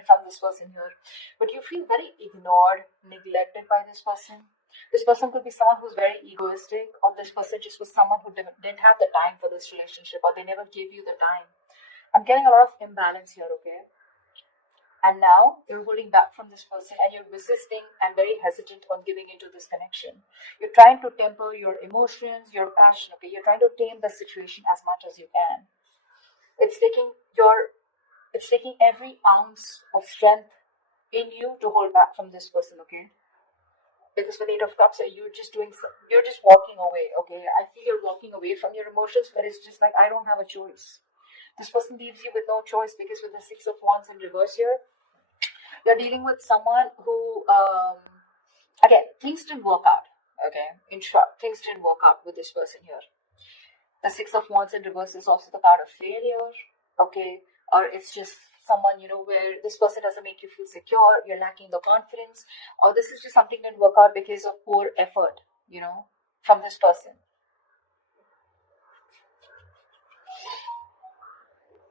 from this person here, but you feel very ignored, neglected by this person. This person could be someone who's very egoistic, or this person just was someone who didn't have the time for this relationship, or they never gave you the time. I'm getting a lot of imbalance here, okay? And now you're holding back from this person and you're resisting and very hesitant on giving into this connection. You're trying to temper your emotions, your passion, okay? You're trying to tame the situation as much as you can. It's taking every ounce of strength in you to hold back from this person, okay? Because with 8 of Cups, you're just walking away, okay? I feel you're walking away from your emotions, but it's just like, I don't have a choice. This person leaves you with no choice, because with the 6 of Wands in reverse here, you're dealing with someone who, again, things didn't work out, okay? In short, things didn't work out with this person here. The 6 of Wands in reverse is also the card of failure, okay? Or it's just someone, where this person doesn't make you feel secure, you're lacking the confidence, or this is just something that didn't work out because of poor effort, from this person.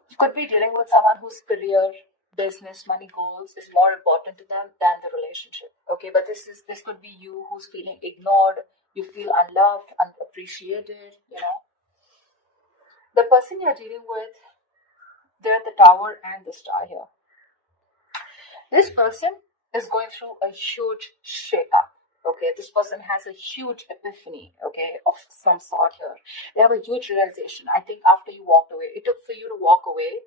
You could be dealing with someone whose career, business, money goals is more important to them than the relationship, okay? But this could be you who's feeling ignored, you feel unloved, unappreciated, The person you're dealing with, they're at the Tower and the Star here. This person is going through a huge shakeup, okay? This person has a huge epiphany, okay, of some sort here. They have a huge realization. I think after you walked away, it took for you to walk away,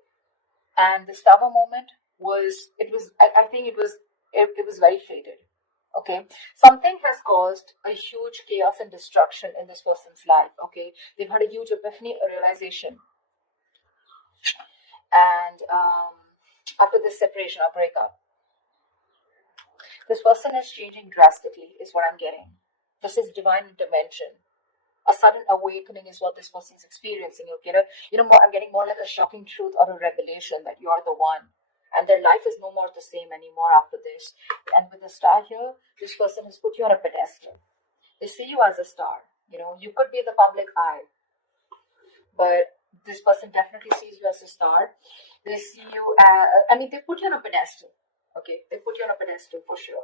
and this Tower moment I think it was very fated, okay? Something has caused a huge chaos and destruction in this person's life, okay? They've had a huge epiphany, a realization. And after this separation or breakup, this person is changing drastically, is what I'm getting. This is divine intervention. A sudden awakening is what this person is experiencing. I'm getting more like a shocking truth or a revelation that you are the one. And their life is no more the same anymore after this. And with the Star here, this person has put you on a pedestal. They see you as a star. You could be in the public eye, but this person definitely sees you as a star. They see you they put you on a pedestal. Okay, they put you on a pedestal for sure.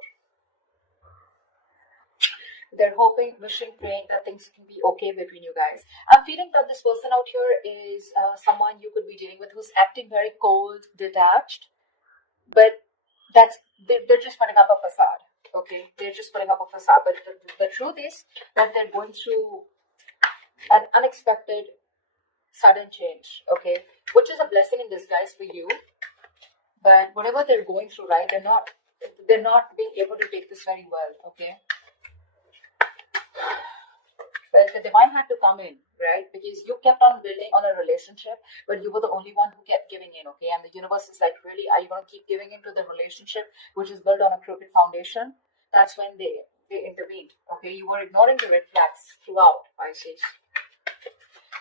They're hoping, wishing, praying that things can be okay between you guys. I'm feeling that this person out here is someone you could be dealing with who's acting very cold, detached, but they're just putting up a facade. Okay, they're just putting up a facade. But the truth is that they're going through an unexpected, sudden change. Okay, which is a blessing in disguise for you. But whatever they're going through, right, they're not being able to take this very well. Okay. But the divine had to come in, right? Because you kept on building on a relationship, but you were the only one who kept giving in, okay? And the universe is like, really, are you going to keep giving into the relationship, which is built on a crooked foundation? That's when they intervened, okay? You were ignoring the red flags throughout, Pisces.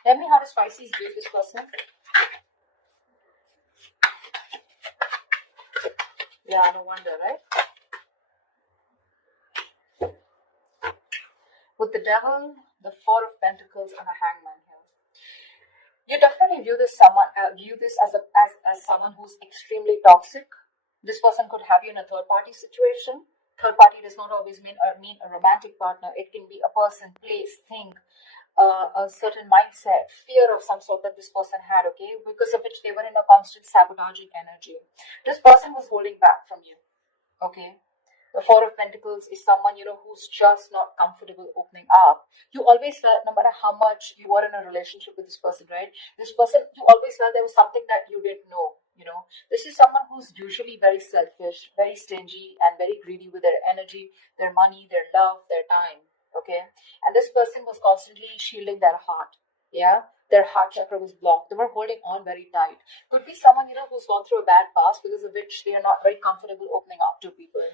Tell me, how does Pisces view this person? Yeah, no wonder, right? With the Devil, the Four of Pentacles, and a Hangman here. You definitely view this as someone who's extremely toxic. This person could have you in a third-party situation. Third party does not always mean a romantic partner. It can be a person, place, thing, a certain mindset, fear of some sort that this person had, okay, because of which they were in a constant sabotaging energy. This person was holding back from you, okay. The Four of Pentacles is someone, who's just not comfortable opening up. You always felt, no matter how much you were in a relationship with this person, right? This person, you always felt there was something that you didn't know, This is someone who's usually very selfish, very stingy, and very greedy with their energy, their money, their love, their time, okay? And this person was constantly shielding their heart, yeah? Their heart chakra was blocked. They were holding on very tight. Could be someone, who's gone through a bad past because of which they are not very comfortable opening up to people.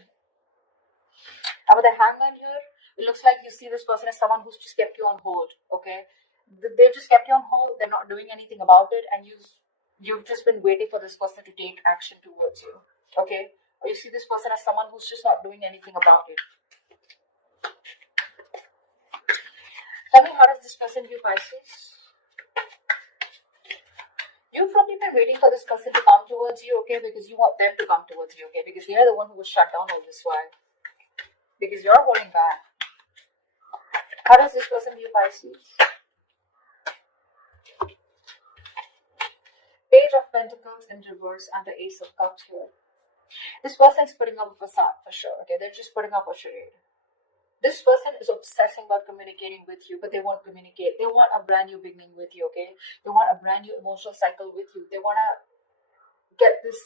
And with the Hangman here, it looks like you see this person as someone who's just kept you on hold, okay? They've just kept you on hold, they're not doing anything about it, and you've just been waiting for this person to take action towards you, okay? Or you see this person as someone who's just not doing anything about it. Tell me, how does this person view Pisces? You've probably been waiting for this person to come towards you, okay, because you want them to come towards you, okay, because they're the one who was shut down all this while. Because you're holding back. How does this person view Pisces? Page of Pentacles in reverse and the Ace of Cups here. This person is putting up a facade for sure, okay, they're just putting up a charade. This person is obsessing about communicating with you, but they won't communicate. They want a brand new beginning with you, okay? They want a brand new emotional cycle with you. They want to get this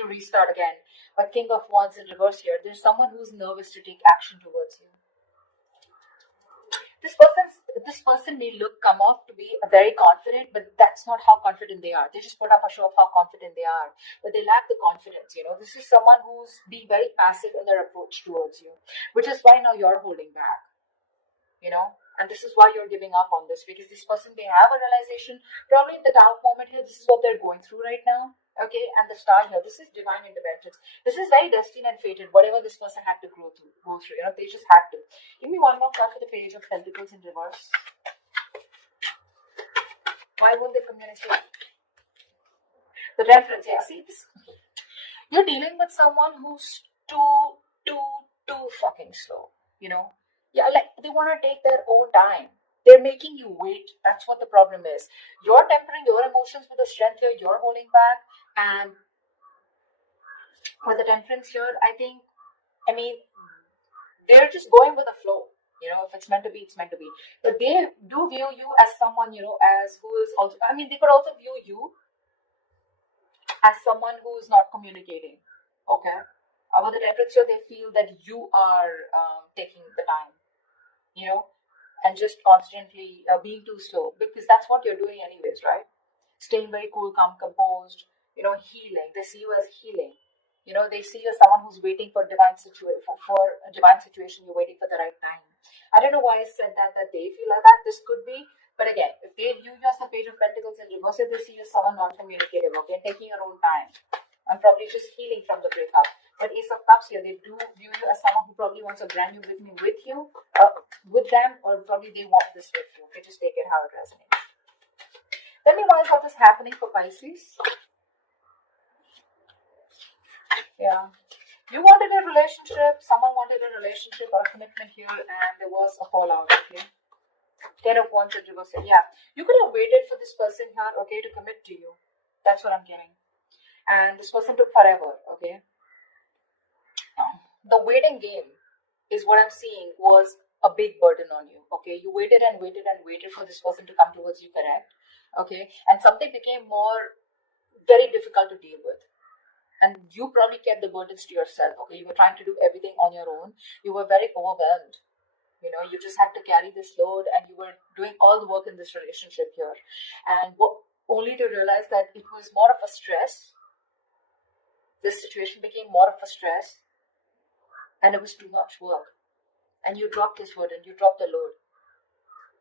to restart again. But King of Wands in reverse here, there's someone who's nervous to take action towards you. This person may come off to be very confident, but that's not how confident they are. They just put up a show of how confident they are, but they lack the confidence. This is someone who's being very passive in their approach towards you, which is why now you're holding back. And this is why you're giving up on this, because this person may have a realization, probably in the dark moment here. This is what they're going through right now. Okay, and the star here, this is divine intervention. This is very destined and fated. Whatever this person had to go through, they just had to. Give me one more card for the Page of Pentacles in reverse. Why won't they communicate? The Temperance. Yeah, see this. You're dealing with someone who's too fucking slow. Yeah, like they want to take their own time. They're making you wait. That's what the problem is. You're tempering your emotions with the strength here. You're holding back. And for the Temperance here, they're just going with the flow. If it's meant to be, it's meant to be. But they do view you as someone, as who is also, they could also view you as someone who is not communicating. Okay? About the Temperance here, they feel that you are taking the time, and just constantly being too slow, because that's what you're doing anyways, right? Staying very cool, calm, composed, healing. They see you as healing. They see you as someone who's waiting for divine situation. For a divine situation, you're waiting for the right time. I don't know why I said that they feel like that. This could be, but again, if they view you as the Page of Pentacles in reverse, they see you as someone non-communicative, okay, taking your own time, and probably just healing from the breakup. But Ace of Cups here, they do view you as someone who probably wants a brand new beginning with you, with them, or probably they want this with you. Okay, just take it how it resonates. Tell me why is all this happening for Pisces? Yeah. You wanted a relationship, someone wanted a relationship or a commitment here, and there was a fallout, okay? 10 of Wands in reverse. Yeah. You could have waited for this person here, okay, to commit to you. That's what I'm getting. And this person took forever, okay? The waiting game is what I'm seeing was a big burden on you, okay? You waited and waited and waited for this person to come towards you, correct? Okay? And something became very difficult to deal with. And you probably kept the burdens to yourself, okay? You were trying to do everything on your own. You were very overwhelmed. You just had to carry this load, and you were doing all the work in this relationship here. And only to realize that it was more of a stress. This situation became more of a stress, and it was too much work. And you dropped this burden, you dropped the load.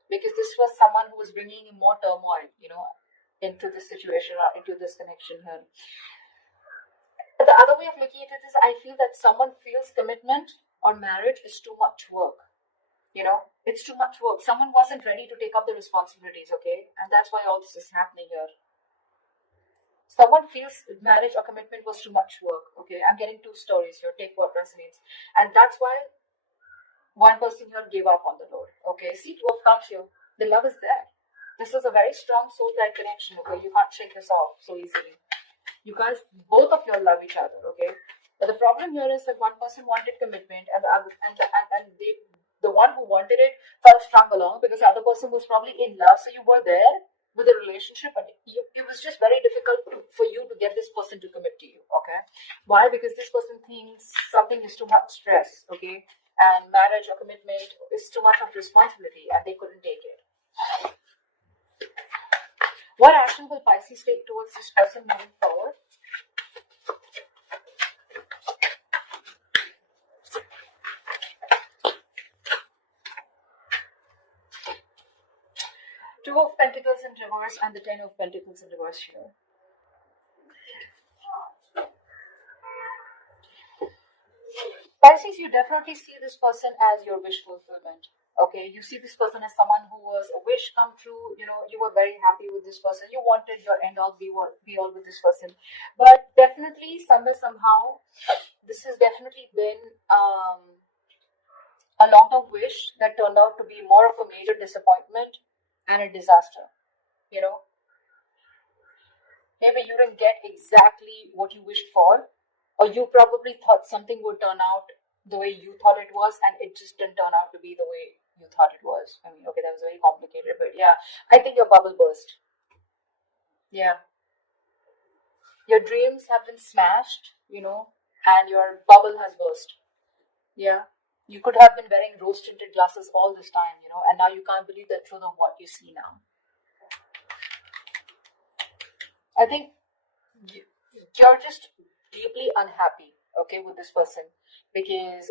Because this was someone who was bringing in more turmoil, into this situation or into this connection here. The other way of looking at it is, I feel that someone feels commitment or marriage is too much work. It's too much work. Someone wasn't ready to take up the responsibilities, okay? And that's why all this is happening here. Someone feels marriage or commitment was too much work, okay? I'm getting two stories here. Take what resonates. And that's why one person here gave up on the load, okay? See, Two of Cups here. The love is there. This is a very strong soul-tied connection, okay? You can't shake this off so easily. You guys, both of you love each other, okay? But the problem here is that one person wanted commitment, and the other, the one who wanted it felt strung along because the other person was probably in love. So you were there with a relationship, but it was just very difficult for you to get this person to commit to you, okay? Why? Because this person thinks something is too much stress, okay? And marriage or commitment is too much of responsibility, and they couldn't take it. What action will Pisces take towards this person moving forward? Two of Pentacles in reverse and the 10 of Pentacles in reverse here. Pisces, you definitely see this person as your wish fulfillment. Okay, you see this person as someone who was a wish come true. You know, you were very happy with this person. You wanted your end all be all with this person. But definitely, somewhere, somehow, this has definitely been a long-term wish that turned out to be more of a major disappointment and a disaster. You know, maybe you didn't get exactly what you wished for, or you probably thought something would turn out the way you thought it was, and it just didn't turn out to be the way you thought it was. I mean, okay, that was very complicated, but yeah, I think your bubble burst. Yeah, your dreams have been smashed, you know, and your bubble has burst. Yeah, you could have been wearing rose tinted glasses all this time, you know, and now you can't believe the truth of what you see now. I think you're just deeply unhappy, okay, with this person because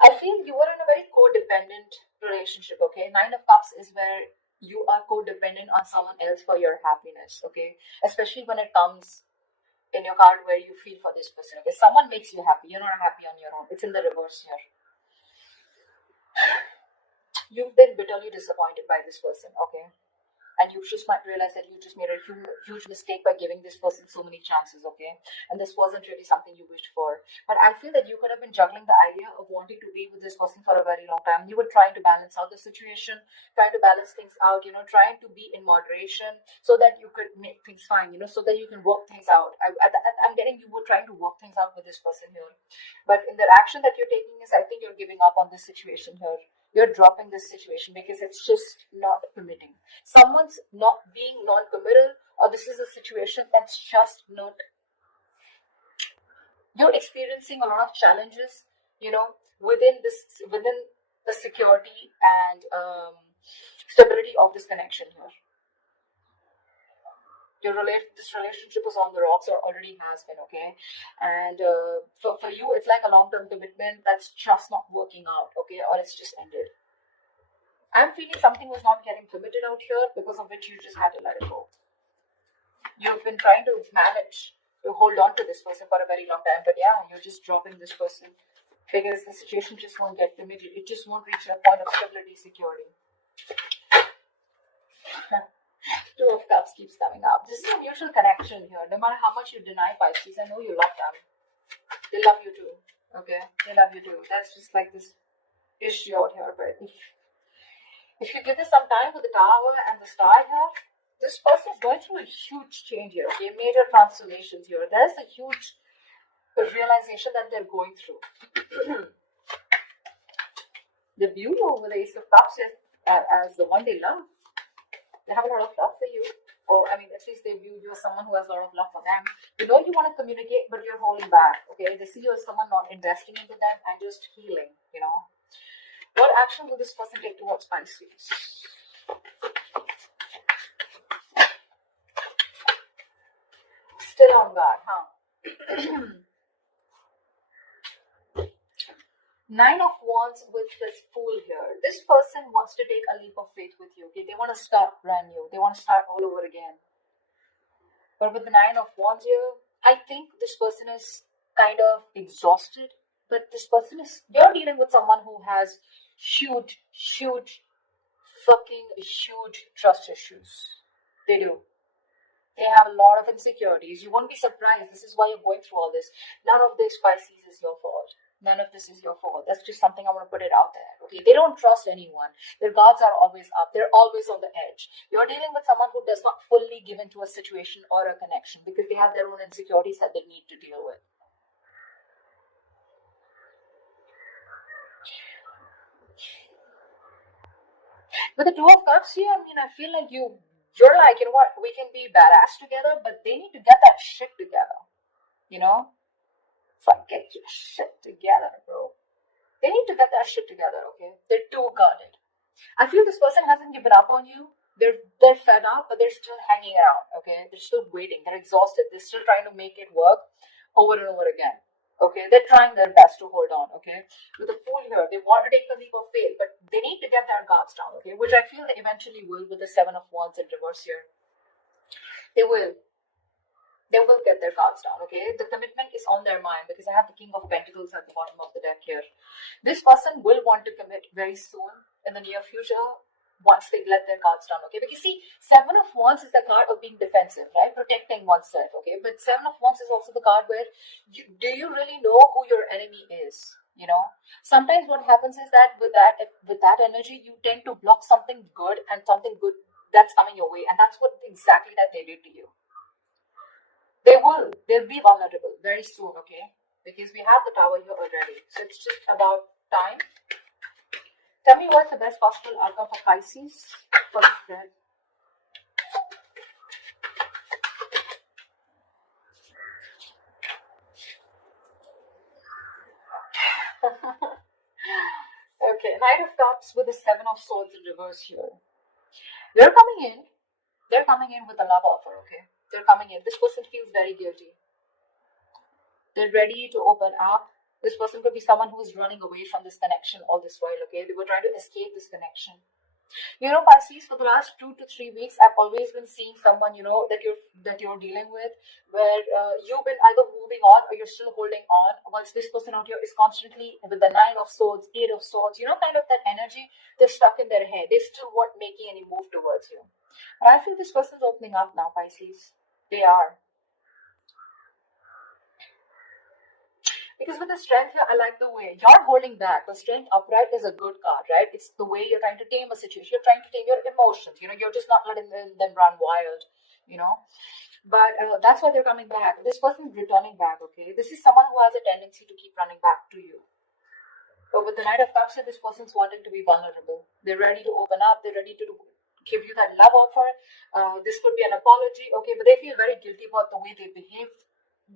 I feel you are in a very codependent relationship, okay? Nine of Cups is where you are codependent on someone else for your happiness, okay? Especially when it comes in your card where you feel for this person, okay? Someone makes you happy, you're not happy on your own. It's in the reverse here. You've been bitterly disappointed by this person, okay? And you just might realize that you just made a huge mistake by giving this person so many chances, okay? And this wasn't really something you wished for. But I feel that you could have been juggling the idea of wanting to be with this person for a very long time. You were trying to balance out the situation, trying to balance things out, you know, trying to be in moderation so that you could make things fine, you know, so that you can work things out. I'm getting you were trying to work things out with this person here. But in the action that you're taking is, I think you're giving up on this situation here. You're dropping this situation because it's just not permitting. Someone's not being non-committal, or this is a situation that's just not. You're experiencing a lot of challenges, you know, within the security and stability of this connection here. This relationship is on the rocks, or already has been, okay? And for you, it's like a long-term commitment that's just not working out, okay? Or it's just ended. I'm feeling something was not getting permitted out here, because of which you just had to let it go. You've been trying to manage to hold on to this person for a very long time, but yeah, you're just dropping this person because the situation just won't get permitted. It just won't reach a point of stability, security. Two of Cups keeps coming up. This is a mutual connection here. No matter how much you deny Pisces, I know you love them. They love you too. Okay, they love you too. That's just like this issue out here. But if you give this some time with the Tower and the Star here, this person is going through a huge change here. Okay, major transformations here. There's a huge realization that they're going through. The view over the Ace of Cups is as the one they love. They have a lot of love for you. Or, I mean, at least they view you as someone who has a lot of love for them. You know you want to communicate, but you're holding back, okay? They see you as someone not investing into them and just healing, you know? What action will this person take towards Pisces? Still on guard, huh? Nine of Wands with this Fool here. This person wants to take a leap of faith with you, okay? They want to start brand new. They want to start all over again. But with the Nine of Wands here, I think this person is kind of exhausted. But this person is, you're dealing with someone who has huge trust issues. They do. They have a lot of insecurities. You won't be surprised. This is why you're going through all this. None of this, Pisces, is your fault. None of this is your fault. That's just something I want to put it out there. Okay, they don't trust anyone. Their guards are always up. They're always on the edge. You're dealing with someone who does not fully give into a situation or a connection because they have their own insecurities that they need to deal with. With the Two of Cups here, I mean, I feel like you're like, you know what, we can be badass together, but they need to get that shit together. You know? It's like, get your shit together, bro. They need to get that shit together, okay? They're too guarded. I feel this person hasn't given up on you. They're fed up, but they're still hanging around, okay? They're still waiting. They're exhausted. They're still trying to make it work over and over again. Okay, they're trying their best to hold on, okay? With the Fool here, they want to take the leap of faith, but they need to get their guards down, okay? Which I feel they eventually will with the Seven of Wands in reverse here. They will. They will get their cards down, okay? The commitment is on their mind because I have the King of Pentacles at the bottom of the deck here. This person will want to commit very soon in the near future once they let their cards down, okay? Because see, Seven of Wands is the card of being defensive, right? Protecting oneself, okay? But Seven of Wands is also the card where do you really know who your enemy is? You know, sometimes what happens is that with that energy, you tend to block something good and something good that's coming your way, and that's what exactly that they did to you. They'll be vulnerable very soon, okay? Because we have the Tower here already. So it's just about time. Tell me what's the best possible outcome for Pisces for this spread. Okay, Knight of Cups with the Seven of Swords in reverse here. They're coming in with a love offer, okay? They're coming in. This person feels very guilty. They're ready to open up. This person could be someone who is running away from this connection all this while, okay? They were trying to escape this connection. You know, Pisces, for the last 2 to 3 weeks, I've always been seeing someone, you know, that you're dealing with, where you've been either moving on or you're still holding on, whilst this person out here is constantly with the Nine of Swords, Eight of Swords, you know, kind of that energy. They're stuck in their head. They still weren't making any move towards you. But I feel this person's opening up now, Pisces. They are. Because with the Strength here, I like the way you're holding back. The Strength upright is a good card, right? It's the way you're trying to tame a situation. You're trying to tame your emotions. You know, you're just not letting them run wild, you know. But that's why they're coming back. This person's returning back, okay? This is someone who has a tendency to keep running back to you. But with the Knight of Cups, this person's wanting to be vulnerable. They're ready to open up. They're ready to give you that love offer. This could be an apology, okay? But they feel very guilty about the way they behaved,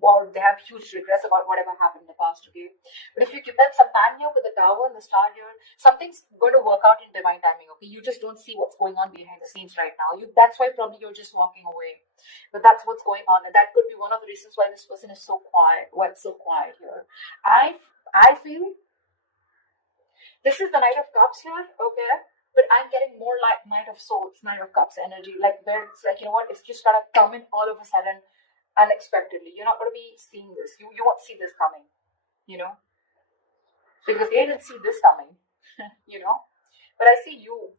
or they have huge regrets about whatever happened in the past, okay? But if you give them some time here with the Tower and the Star here, something's going to work out in divine timing, okay? You just don't see what's going on behind the scenes right now. That's why probably you're just walking away. But that's what's going on, and that could be one of the reasons why this person is so quiet. Why it's so quiet here. I feel this is the Knight of Cups here, okay? But I'm getting more like Knight of Swords, Knight of Cups energy, like where it's like, you know what, it's just gonna come in all of a sudden, unexpectedly. You're not going to be seeing this. You won't see this coming, you know, because they didn't see this coming, you know. But I see you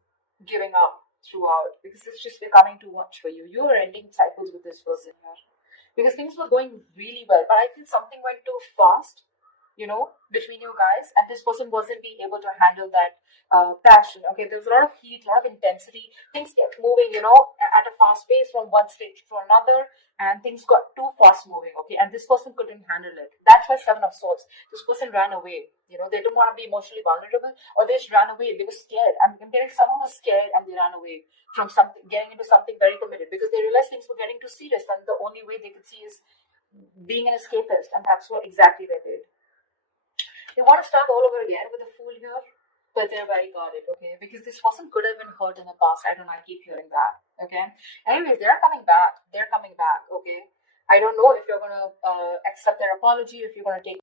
giving up throughout because it's just becoming too much for you. You are ending cycles with this person here because things were going really well, but I feel something went too fast, you know, between you guys, and this person wasn't being able to handle that passion. Okay, there's a lot of heat, a lot of intensity. Things kept moving, you know, at a fast pace from one stage to another, and things got too fast moving. Okay, and this person couldn't handle it. That's why Seven of Swords. This person ran away. You know, they didn't want to be emotionally vulnerable, or they just ran away. They were scared. I'm getting someone was scared, and they ran away from something, getting into something very committed because they realized things were getting too serious, and the only way they could see is being an escapist, and that's what exactly they did. They want to start all over again with a Fool here, but they're very guarded, okay? Because this person could have been hurt in the past. I don't know, I keep hearing that, okay? Anyways, they're coming back. They're coming back, okay? I don't know if you're going to accept their apology, if you're going to take